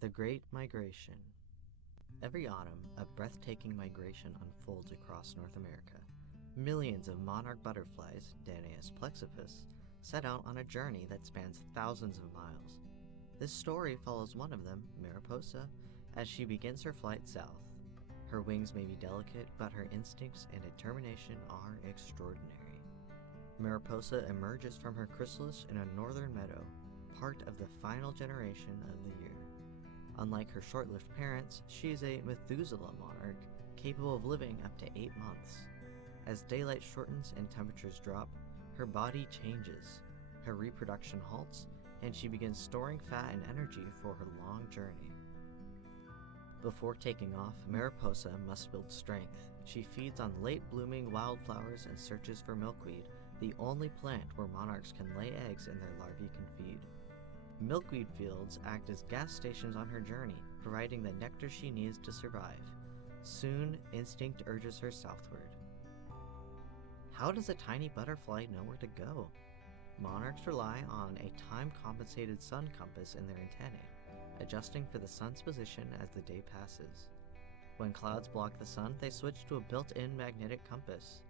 The Great Migration. Every autumn, a breathtaking migration unfolds across North America. Millions of monarch butterflies, Danaus plexippus, set out on a journey that spans thousands of miles. This story follows one of them, Mariposa, as she begins her flight south. Her wings may be delicate, but her instincts and determination are extraordinary. Mariposa emerges from her chrysalis in a northern meadow, part of the final generation of the year. Unlike her short-lived parents, she is a Methuselah monarch, capable of living up to 8 months. As daylight shortens and temperatures drop, her body changes, her reproduction halts, and she begins storing fat and energy for her long journey. Before taking off, Mariposa must build strength. She feeds on late-blooming wildflowers and searches for milkweed, the only plant where monarchs can lay eggs and their larvae can feed. Milkweed fields act as gas stations on her journey, providing the nectar she needs to survive. Soon, instinct urges her southward. How does a tiny butterfly know where to go? Monarchs rely on a time-compensated sun compass in their antennae, adjusting for the sun's position as the day passes. When clouds block the sun, they switch to a built-in magnetic compass.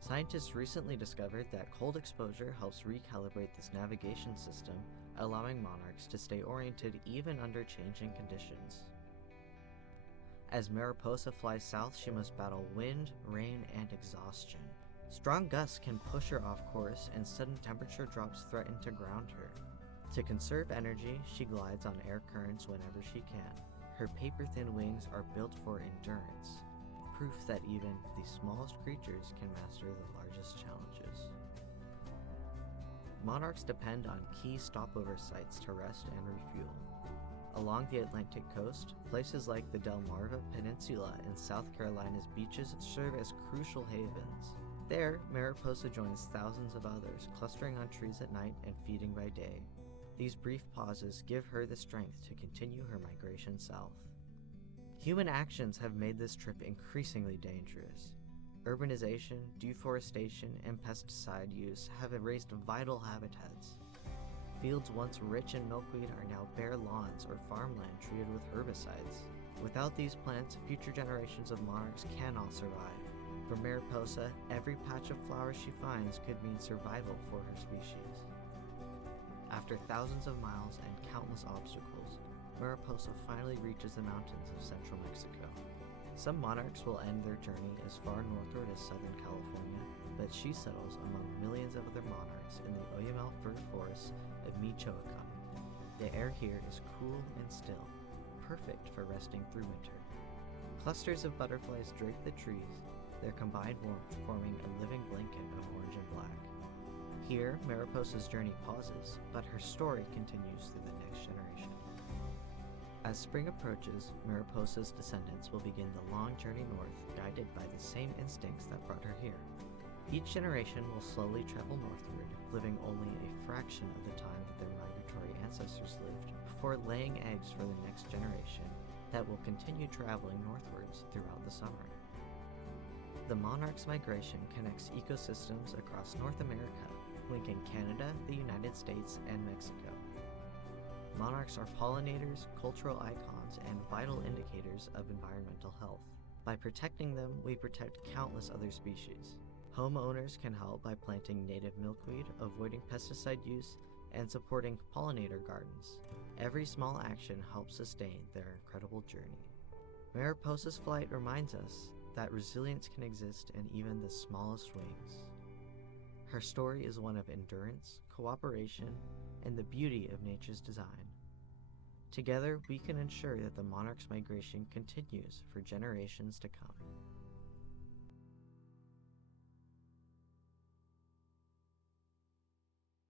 Scientists recently discovered that cold exposure helps recalibrate this navigation system, allowing monarchs to stay oriented even under changing conditions. As Mariposa flies south, she must battle wind, rain, and exhaustion. Strong gusts can push her off course, and sudden temperature drops threaten to ground her. To conserve energy, she glides on air currents whenever she can. Her paper-thin wings are built for endurance, proof that even the smallest creatures can master the largest challenges. Monarchs depend on key stopover sites to rest and refuel. Along the Atlantic coast, places like the Delmarva Peninsula and South Carolina's beaches serve as crucial havens. There, Mariposa joins thousands of others, clustering on trees at night and feeding by day. These brief pauses give her the strength to continue her migration south. Human actions have made this trip increasingly dangerous. Urbanization, deforestation, and pesticide use have erased vital habitats. Fields once rich in milkweed are now bare lawns or farmland treated with herbicides. Without these plants, future generations of monarchs cannot survive. For Mariposa, every patch of flowers she finds could mean survival for her species. After thousands of miles and countless obstacles, Mariposa finally reaches the mountains of central Mexico. Some monarchs will end their journey as far northward as southern California, but she settles among millions of other monarchs in the Oyamel fir forests of Michoacan. The air here is cool and still, perfect for resting through winter. Clusters of butterflies drape the trees, their combined warmth forming a living blanket of orange and black. Here, Mariposa's journey pauses, but her story continues through the next generation. As spring approaches, Mariposa's descendants will begin the long journey north, guided by the same instincts that brought her here. Each generation will slowly travel northward, living only a fraction of the time that their migratory ancestors lived, before laying eggs for the next generation that will continue traveling northwards throughout the summer. The monarch's migration connects ecosystems across North America, linking Canada, the United States, and Mexico. Monarchs are pollinators, cultural icons, and vital indicators of environmental health. By protecting them, we protect countless other species. Homeowners can help by planting native milkweed, avoiding pesticide use, and supporting pollinator gardens. Every small action helps sustain their incredible journey. Mariposa's flight reminds us that resilience can exist in even the smallest wings. Her story is one of endurance, cooperation, and the beauty of nature's design. Together, we can ensure that the monarch's migration continues for generations to come.